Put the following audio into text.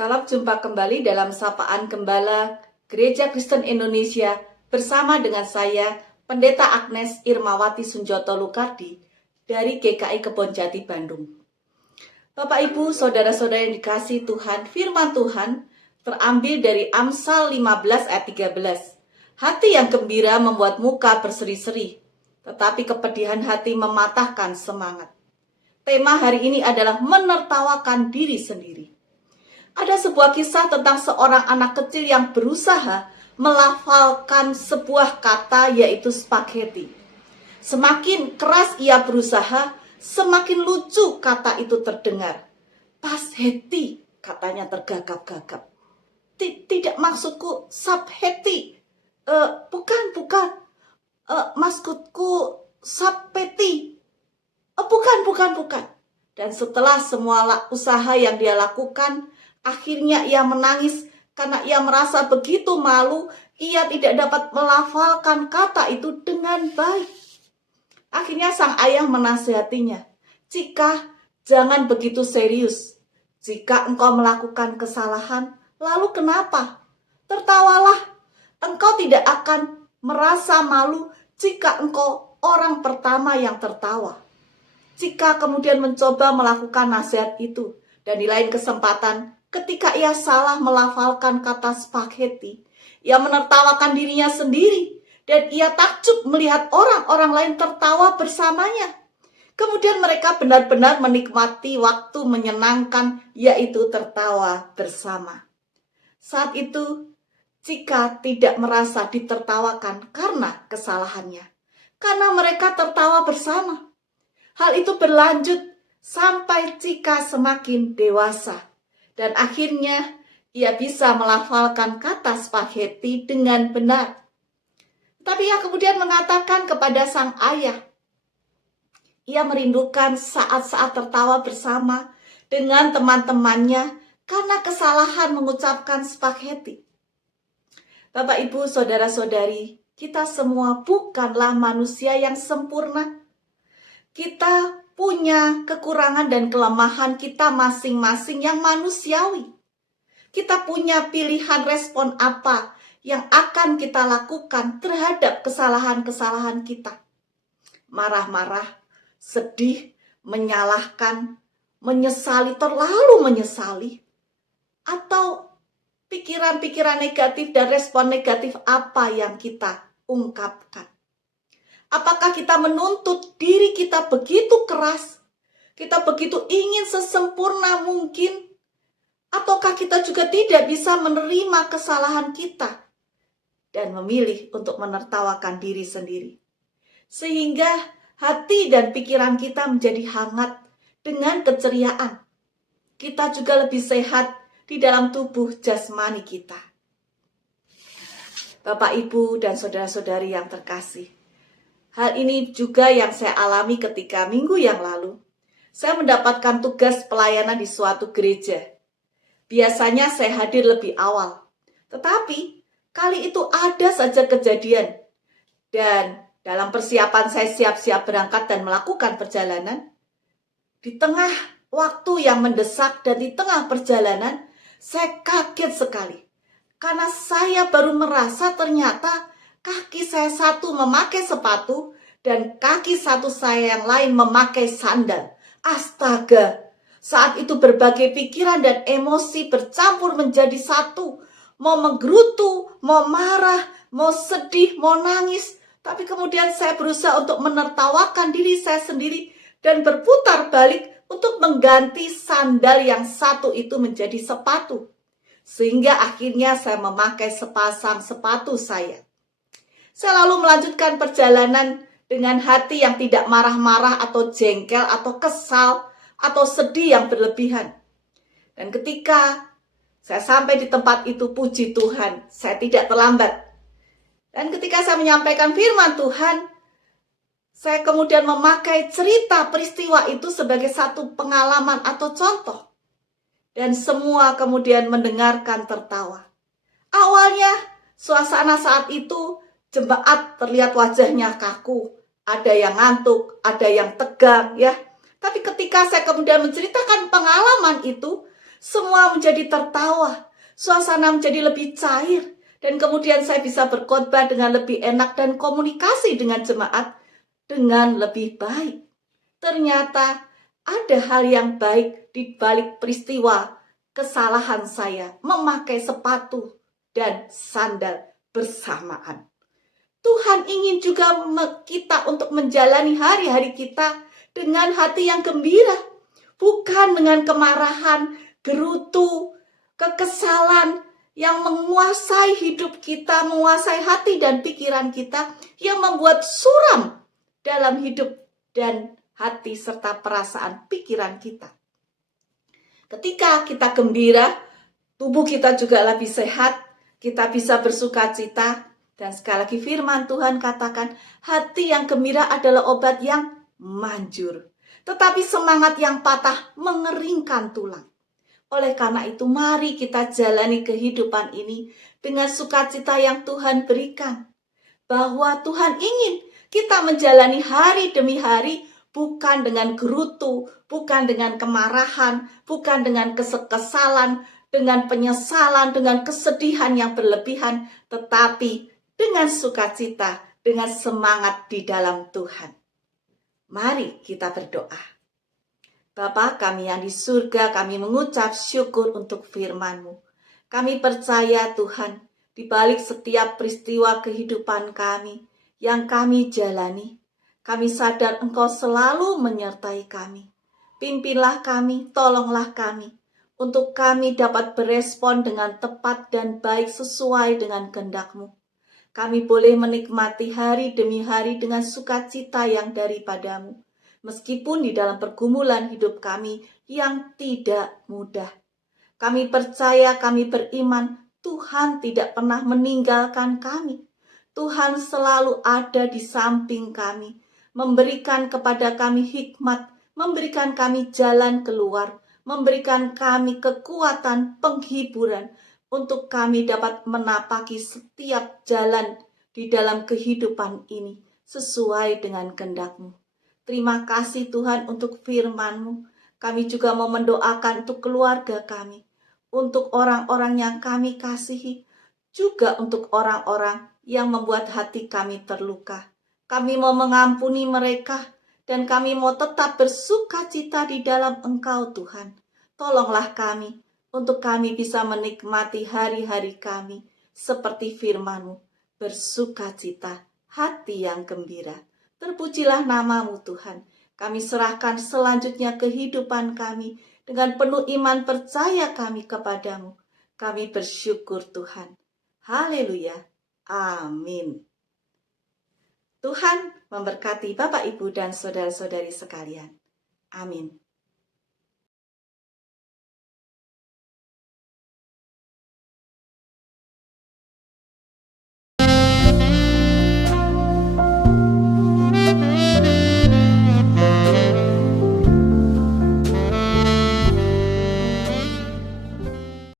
Salam jumpa kembali dalam Sapaan Gembala Gereja Kristen Indonesia bersama dengan saya, Pendeta Agnes Irmawati Sunjoto Lukardi dari GKI Kebonjati Bandung. Bapak Ibu, saudara-saudara yang dikasihi Tuhan, firman Tuhan terambil dari Amsal 15 ayat 13. Hati yang gembira membuat muka berseri-seri, tetapi kepedihan hati mematahkan semangat. Tema hari ini adalah menertawakan diri sendiri. Ada sebuah kisah tentang seorang anak kecil yang berusaha melafalkan sebuah kata, yaitu spaghetti. Semakin keras ia berusaha, semakin lucu kata itu terdengar. Pasheti, katanya tergagap-gagap. Tidak, maksudku sabheti. Bukan. Maksudku sapeti. Bukan. Dan setelah semua usaha yang dia lakukan, akhirnya ia menangis karena ia merasa begitu malu, ia tidak dapat melafalkan kata itu dengan baik. Akhirnya sang ayah menasihatinya, "Cika, jangan begitu serius. Jika engkau melakukan kesalahan, lalu kenapa? Tertawalah. Engkau tidak akan merasa malu jika engkau orang pertama yang tertawa." Jika kemudian mencoba melakukan nasihat itu, dan di lain kesempatan, ketika ia salah melafalkan kata spaghetti, ia menertawakan dirinya sendiri, dan ia takjub melihat orang-orang lain tertawa bersamanya. Kemudian mereka benar-benar menikmati waktu menyenangkan, yaitu tertawa bersama. Saat itu, Cika tidak merasa ditertawakan karena kesalahannya, karena mereka tertawa bersama. Hal itu berlanjut sampai Cika semakin dewasa, dan akhirnya ia bisa melafalkan kata spaghetti dengan benar. Tapi ia kemudian mengatakan kepada sang ayah, ia merindukan saat-saat tertawa bersama dengan teman-temannya karena kesalahan mengucapkan spaghetti. Bapak, Ibu, saudara-saudari, kita semua bukanlah manusia yang sempurna. Kita punya kekurangan dan kelemahan kita masing-masing yang manusiawi. Kita punya pilihan respon apa yang akan kita lakukan terhadap kesalahan-kesalahan kita. Marah-marah, sedih, menyalahkan, menyesali, terlalu menyesali. Atau pikiran-pikiran negatif dan respon negatif apa yang kita ungkapkan. Apakah kita menuntut diri kita begitu keras? Kita begitu ingin sesempurna mungkin? Ataukah kita juga tidak bisa menerima kesalahan kita dan memilih untuk menertawakan diri sendiri? Sehingga hati dan pikiran kita menjadi hangat dengan keceriaan. Kita juga lebih sehat di dalam tubuh jasmani kita. Bapak, Ibu, dan saudara-saudari yang terkasih, hal ini juga yang saya alami ketika minggu yang lalu. Saya mendapatkan tugas pelayanan di suatu gereja. Biasanya saya hadir lebih awal. Tetapi kali itu ada saja kejadian. Dan dalam persiapan saya siap-siap berangkat dan melakukan perjalanan, di tengah waktu yang mendesak dan di tengah perjalanan, saya kaget sekali. Karena saya baru merasa ternyata kaki saya satu memakai sepatu dan kaki satu saya yang lain memakai sandal. Astaga, saat itu berbagai pikiran dan emosi bercampur menjadi satu. Mau menggerutu, mau marah, mau sedih, mau nangis. Tapi kemudian saya berusaha untuk menertawakan diri saya sendiri dan berputar balik untuk mengganti sandal yang satu itu menjadi sepatu. Sehingga akhirnya saya memakai sepasang sepatu saya. Saya lalu melanjutkan perjalanan dengan hati yang tidak marah-marah atau jengkel atau kesal atau sedih yang berlebihan. Dan ketika saya sampai di tempat itu, puji Tuhan, saya tidak terlambat. Dan ketika saya menyampaikan firman Tuhan, saya kemudian memakai cerita peristiwa itu sebagai satu pengalaman atau contoh. Dan semua kemudian mendengarkan tertawa. Awalnya suasana saat itu jemaat terlihat wajahnya kaku, ada yang ngantuk, ada yang tegang ya. Tapi ketika saya kemudian menceritakan pengalaman itu, Semua menjadi tertawa, suasana menjadi lebih cair, dan kemudian saya bisa berkhotbah dengan lebih enak dan komunikasi dengan jemaat dengan lebih baik. Ternyata ada hal yang baik di balik peristiwa kesalahan saya memakai sepatu dan sandal bersamaan. Tuhan ingin juga kita untuk menjalani hari-hari kita dengan hati yang gembira, bukan dengan kemarahan, gerutu, kekesalan yang menguasai hidup kita, menguasai hati dan pikiran kita, yang membuat suram dalam hidup dan hati serta perasaan pikiran kita. Ketika kita gembira, tubuh kita juga lebih sehat, kita bisa bersuka cita. Dan sekali lagi firman Tuhan katakan, hati yang gembira adalah obat yang manjur. Tetapi semangat yang patah mengeringkan tulang. Oleh karena itu, mari kita jalani kehidupan ini dengan sukacita yang Tuhan berikan. Bahwa Tuhan ingin kita menjalani hari demi hari bukan dengan gerutu, bukan dengan kemarahan, bukan dengan kesesalan, dengan penyesalan, dengan kesedihan yang berlebihan, tetapi dengan sukacita, dengan semangat di dalam Tuhan. Mari kita berdoa. Bapa kami yang di surga, kami mengucap syukur untuk firman-Mu. Kami percaya Tuhan, di balik setiap peristiwa kehidupan kami yang kami jalani, kami sadar Engkau selalu menyertai kami. Pimpinlah kami, tolonglah kami, untuk kami dapat berespon dengan tepat dan baik sesuai dengan kehendak-Mu. Kami boleh menikmati hari demi hari dengan sukacita yang daripadamu, meskipun di dalam pergumulan hidup kami yang tidak mudah. Kami percaya, kami beriman, Tuhan tidak pernah meninggalkan kami. Tuhan selalu ada di samping kami, memberikan kepada kami hikmat, memberikan kami jalan keluar, memberikan kami kekuatan penghiburan, untuk kami dapat menapaki setiap jalan di dalam kehidupan ini sesuai dengan kehendak-Mu. Terima kasih Tuhan untuk firman-Mu. Kami juga mau mendoakan untuk keluarga kami, untuk orang-orang yang kami kasihi, juga untuk orang-orang yang membuat hati kami terluka. Kami mau mengampuni mereka, dan kami mau tetap bersuka cita di dalam Engkau Tuhan. Tolonglah kami, untuk kami bisa menikmati hari-hari kami seperti firman-Mu, bersuka cita, hati yang gembira. Terpujilah nama-Mu Tuhan. Kami serahkan selanjutnya kehidupan kami dengan penuh iman percaya kami kepadamu. Kami bersyukur Tuhan. Haleluya. Amin. Tuhan memberkati Bapak, Ibu, dan saudara-saudari sekalian. Amin.